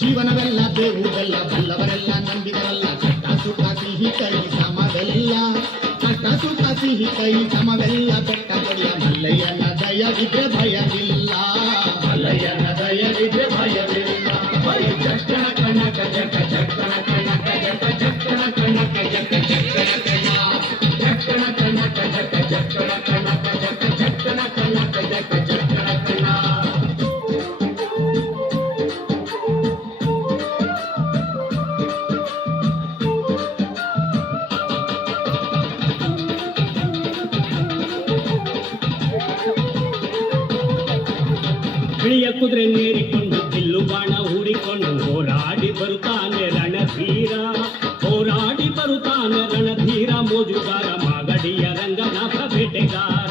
ಜೀವನವೆಲ್ಲ ಬೇವು ಬೆಲ್ಲ ಬಲ್ಲವರೆಲ್ಲ ನಂಬಿದರಲ್ಲ ಕಷ್ಟ ಸುಖ ಸಿಹಿ ಕೈ ಸಮವೆಲ್ಲ ಕಷ್ಟ ಸುಖ ಸಿಹಿ ಕೈ ಸಮವೆಲ್ಲ ಬೆಟ್ಟ ಕೊಡಿಯ ಮಲ್ಲಯ್ಯನ ದಯವಿದ್ರೆ ಭಯವಿಲ್ಲ ಮಲ್ಲಯ್ಯನ ದಯವಿದ್ರೆ ಭಯವಿಲ್ಲ ಚಕ್ಕಣ ಕಣಕ ಜಕ ಚಕ್ಕಣ ಕಣಕ ಜಕ ಚಕ್ಕಣ ಕಣಕ ಜಕ ಚಕ್ಕಣ ಕಣ ಚಕ್ಕಣ ಕಣಕ ಜಕ ಚಕ್ಕಣ ಕಣಕ ಜಕ ಚಕ್ಕಣ ಕಣಕ ಜಕ ಚಕ್ಕಣ ಕಣ ಬಿಳಿಯ ಕುದುರೆ ನೇರಿಕೊಂಡು ಬಿಲ್ಲು ಬಾಣ ಹೂಡಿಕೊಂಡು ಹೋರಾಡಿ ಬರುತ್ತಾನೆ ರಣಧೀರ ಹೋರಾಡಿ ಬರುತ್ತಾನೆ ರಣಧೀರ ಮೋಜುಗಾರ ಮಾಗಡಿಯ ರಂಗನಾಥ ಬೇಟೆಗಾರ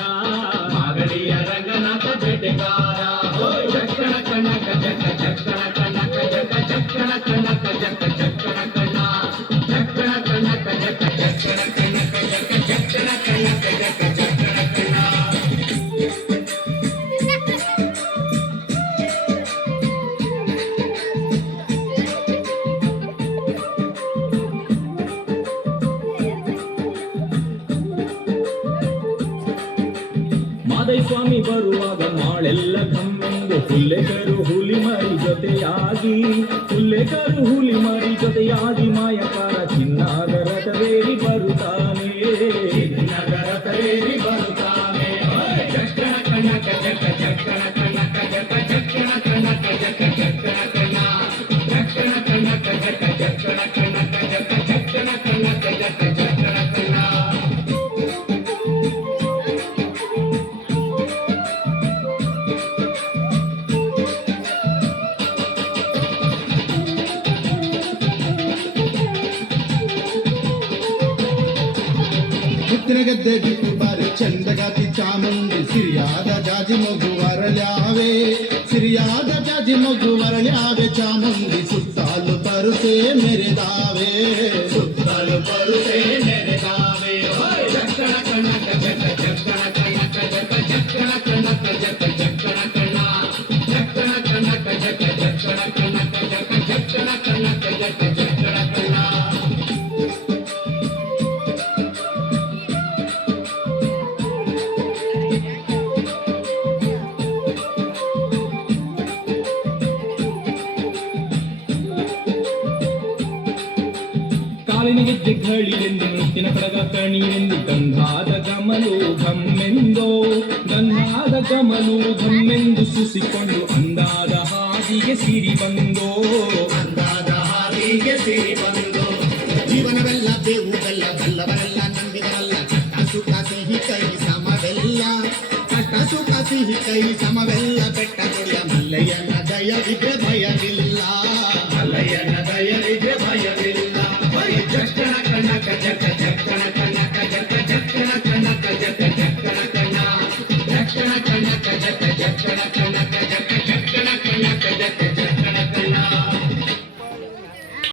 ಮಾಗಡಿಯ ರಂಗನಾಥ ಬೇಟೆಗಾರ ಚಕ್ಕಣ ಕಣಕ ಜಕ ಚಕ್ಕಣ ಕಣಕ ಜಕ ಚಕ್ಕಣ ಕಣಕ ಜಕ ಚಕ್ಕಣ ಕಣ ಚಕ್ಕಣ ಕಣಕ ಜಕ ಚಕ್ಕಣ ಕಣಕ ಜಕ ಚಕ್ಕಣ ಕಣಕ ಜಕ ಚಕ್ಕಣ ಕಣ ಸ್ವಾಮಿ ಬರುವಾಗ ಮಾಳೆಲ್ಲ ಕಮ್ಮೆಂದು ಹುಲ್ಲೆಕರು ಹುಲಿ ಮರಿ ಜೊತೆಯಾಗಿ ಹುಲ್ಲೆಕರು ಹುಲಿ ಮರಿ ಜೊತೆಯಾಗಿ ಮಾಯಕಾರ ಚಿನ್ನದ ರಥವೇರಿ ಬರುತ್ತಾನೆ ಚಿನ್ನದ ರಥವೇರಿ ಬರುತ್ತಾನೆ ಚಕ್ಕಣ ಕಣಕ ಜಕ ಚಕ್ಕಣ ಕಣಕ ಜಕ ಚಕ್ಕಣ ಕಣಕ ಜಕ ಚಕ್ಕಣ ಕಣ ಚಕ್ಕಣ ಕಣಕ ಜಕ ಚಕ್ಕಣ ಕಣಕ ಜಕ ಚಕ್ಕಣ ಕಣಕ ಜಕ ಚಕ್ಕಣ ಕಣ ಗದ್ದೆ ಬಿಟ್ಟು ಬಾರಿ ಚಂದಗಾತಿ ಚಾಮುಂಡಿ ಸಿರಿಯಾದ ಜಾಜಿ ಮಗು ವರಳ್ಯಾವೆ ಸಿರಿಯಾದ ಜಾಜಿ ಮಗು ವರಳ್ಯಾವೆ ಚಾಮುಂಡಿ ಸುತ್ತಾಲು ಪರುಸೆ ಮೆರೆದಾವೆ ಸುತ್ತಾಲು ಪರುಸೆ ಮೆರೆದಾವೆ ಚಕ್ಕಣ ಕಣಕ ಜಕ ಚಕ್ಕಣ ಕಣಕ ಜಕ ಚಕ್ಕಣ ಕಣಕ ಜಕ ಚಕ್ಕಣ ಕಣ ಚಕ್ಕಣ ಕಣಕ ಜಕ ಚಕ್ಕಣ ಕಣಕ ಜಕ ಚಕ್ಕಣ ಕಣಕ ಜಕ ಚಕ್ಕಣ ಕಣ ಗೆಜ್ಜೆ ಘಳಿಯೆಂದು ಮುತ್ತಿನ ಕಡಗ ಕಣಿಯೆಂದು ಗಂಧಾದ ಕಮಲು ಘಮ್ಮೆಂದೋ ಗಂಧಾದ ಕಮಲು ಘಮ್ಮೆಂದು ಸುಸಿಕೊಂಡು ಅಂದಾದ ಹಾದಿಗೆ ಸಿರಿ ಬಂದೋ ಅಂದಾದ ಹಾದಿಗೆ ಸಿರಿ ಬಂದೋ ಜೀವನವೆಲ್ಲ ಬೇವು ಬೆಲ್ಲ ಬಲ್ಲವರೆಲ್ಲ ನಂಬಿದರಲ್ಲ ಕಷ್ಟ ಸುಖ ಸಿಹಿ ಕೈ ಸಮವೆಲ್ಲ ಕಷ್ಟ ಸುಖ ಸಿಹಿ ಕೈ ಸಮವೆಲ್ಲ ಬೆಟ್ಟ ಕೊಡಿಯ ಮಲ್ಲಯ್ಯನ ದಯವಿದ್ರೆ ಭಯವಿಲ್ಲ